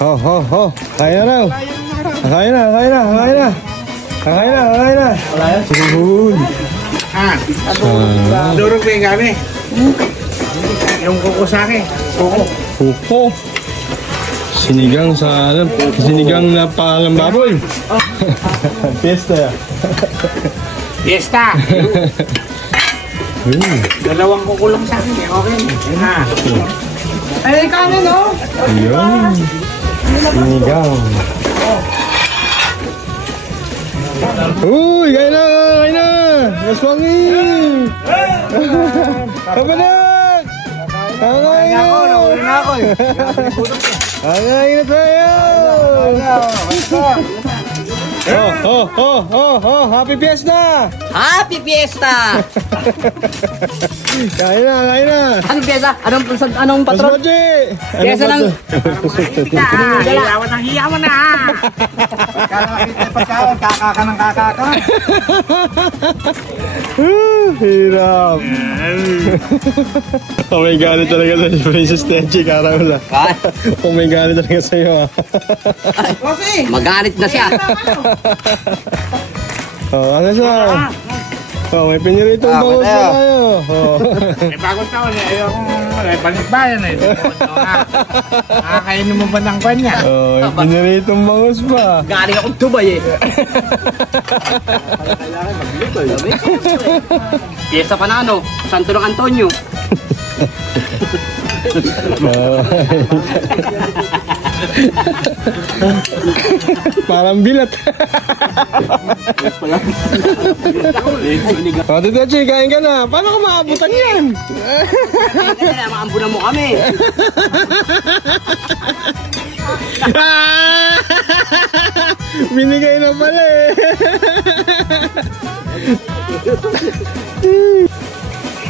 Ho, ho, ho. Kaya na raw. Kaya na, kaya na, kaya na. Kaya na, kaya na. Suhul. Durog ba yung kami? Yung kuko sa akin. Kuko. Kuko. Sinigang sa alam. Sinigang na pangalang baboy. Fiesta. Fiesta! Dalawang kuko lang sa akin. Okay. Ay, kanin no? Ayun. Sinigang. Uy, kaya na, kaya na. Mas wangi. Kapanak. Kakain na. Nakunin na ako eh. Kakain na tayo. Oh, happy fiesta. Happy Fiesta! Kain na, kain na. Anong fiesta? Anong Mas patron? Mochi. Fiesta ng... Hiyawan na, hiyawan na. Kakaka ng kakaka. Hirap. Oh my God, talaga sa Princess Tenchi, Karaula. Oh my God, talaga sa'yo ah. Magalit na siya. Oh, ano siya? Oh, may piniritong bangus na tayo. Oh. May bagong taon eh. Ayokong balikbayan eh. Nakakainin mo ba ng kanya? Oh, may piniritong bangus pa. Galing akong Dubai eh. Fiesta pa na ano? Santo ng Antonio. Parang bilat. Oh, Tito Chi, kain ka na. Paano ka maabutan yan? Maambunan mo kami. Binigay na pala eh.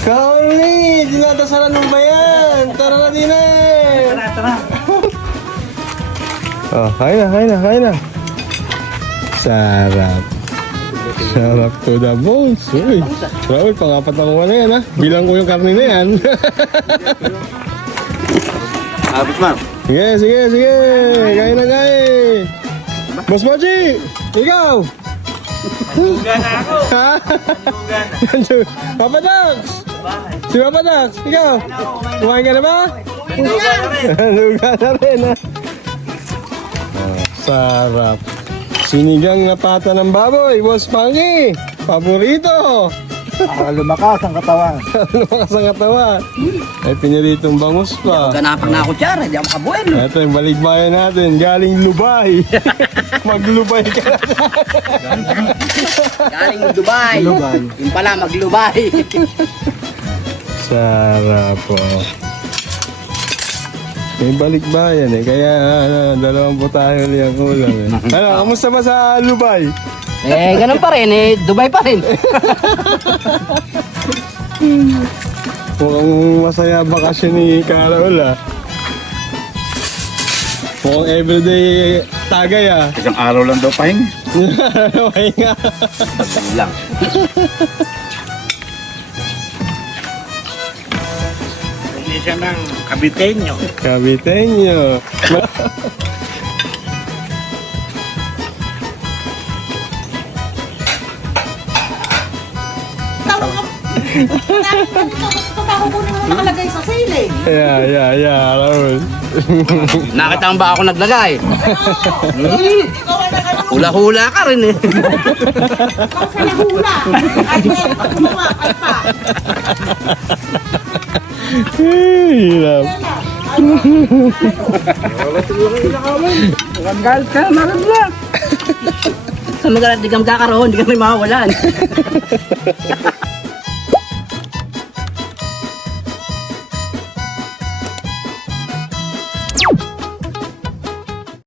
Kauli, dinadasalan mo ba yan? Tara na din eh. Tara. Oh, kain na, kain na, kain na. Sarap. Sarap to the bones. Uy, Raul, pang-apat na kuha na yan ha. Bilang ko yung karne na yan. Abot ma'am. Sige, sige, sige. Kain na, kain. Boss Mochi, ikaw. Tuga na ako. Ha? Papa Dax. Si Papa Dax, ikaw. Kumain ka na ba? Luga na rin ha. Sarap. Sinigang na pata ng baboy, Boss Pangi. Paborito. Lumakas ang katawan. Lumakas ang katawan. Ay piniritong bangus pa. Ganapang na ako dyan. Hindi ako makabuel. Ito yung balikbayan natin. Galing Lubay. Maglubay ka na. Galing Dubai. Yung pala, maglubay. Sarap po. May balikbayan eh. Kaya dalawang po tayo ulit ang ulam eh. Ano, kamusta ba sa Lubay? Eh, ganun pa rin. Eh, Dubai pa rin. Mukhang masaya bakasyon ni Carol ah. Mukhang everyday tagay ah. Isang araw lang daw pahinga. Pahinga. Lang. Hindi siya ng kabitenyo. Kabitenyo. Papakukunin mo nakalagay sa sale eh. Yeah, Raul. Nakita mo ba ako naglagay? Ikaw ay nakalagay. Hula-hula ka rin eh. Ikaw sa nahula. Ay, pag kumakal pa. Hirap. Magalit ka na nalaglag. Sa magalat, di ka magkakaroon, di ka may mawawalan.